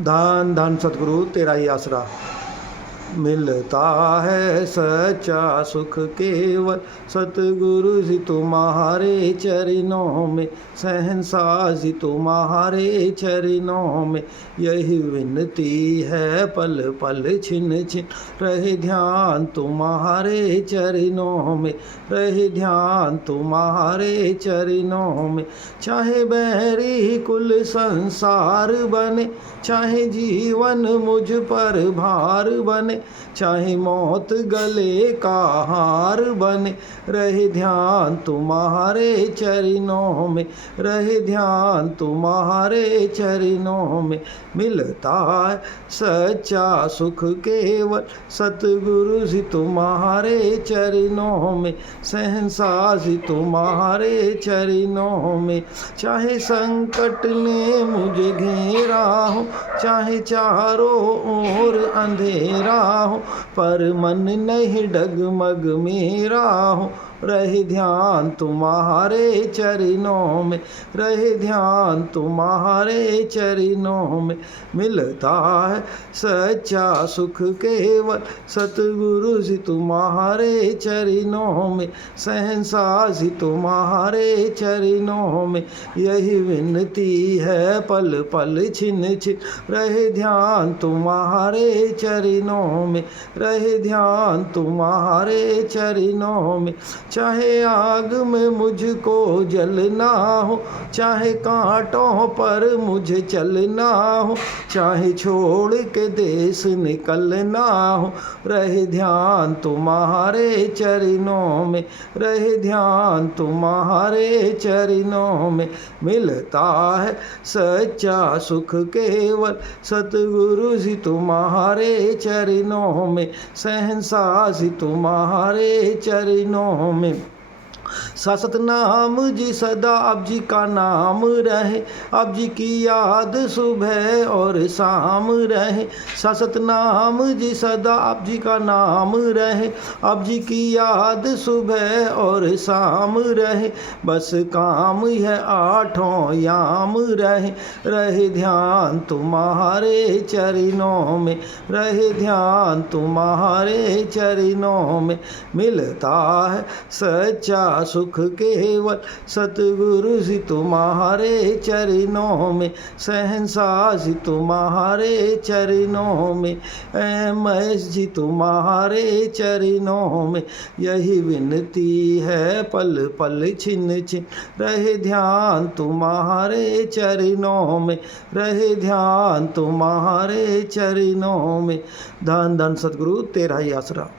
धन धन सतगुरु तेरा ही आसरा। मिलता है सच्चा सुख केवल सतगुरु जी तुम्हारे चरणों में, शहंशाह जी तुम्हारे चरणों में। यही विनती है पल पल छिन छिन रहे ध्यान तुम्हारे चरणों में, रहे ध्यान तुम्हारे चरणों में। चाहे बैरी कुल संसार बने, चाहे जीवन मुझ पर भार बने, चाहे मौत गले का हार बने, रहे ध्यान तुम्हारे चरणों में, रहे ध्यान तुम्हारे चरणों में। मिलता है सच्चा सुख केवल सतगुरु जी तुम्हारे चरणों में, शहंशाह जी तुम्हारे चरणों में। चाहे संकट ने मुझे घेरा हो, चाहे चारों ओर अंधेरा हो, पर मन नहीं डगमग मेरा हो, रहे ध्यान तुम्हारे चरणों में, रहे ध्यान तुम्हारे चरणों में। मिलता है सच्चा सुख केवल सतगुरु जी तुम्हारे चरणों में, शहंशाह जी तुम्हारे चरणों में। यही विनती है पल पल छिन छिन रहे ध्यान तुम्हारे चरणों में, रहे ध्यान तुम्हारे चरणों में। चाहे आग में मुझको जलना हो, चाहे कांटों पर मुझे चलना हो, चाहे छोड़ के देश निकलना हो, रहे ध्यान तुम्हारे चरणों में, रहे ध्यान तुम्हारे चरणों में। मिलता है सच्चा सुख केवल सतगुरु जी तुम्हारे चरणों में, शहंशाह जी तुम्हारे चरणों में। शाश्वत नाम जी सदा आप जी का नाम रहे, आप जी की याद सुबह और शाम रहे। शाश्वत नाम जी सदा आप जी का नाम रहे, आप जी की याद सुबह और शाम रहे। बस काम यह आठों याम रहे, रहे ध्यान तुम्हारे चरणों में, रहे ध्यान तुम्हारे चरणों में। मिलता है सच्चा सुख केवल सतगुरु जी तुम्हारे चरणों में, शहंशाह जी तुम्हारे चरणों में, महेश जी तुम्हारे चरणों में। यही विनती है पल पल छिन छिन रहे ध्यान तुम्हारे चरणों में, रहे ध्यान तुम्हारे चरणों में। धन धन सतगुरु तेरा ही आसरा।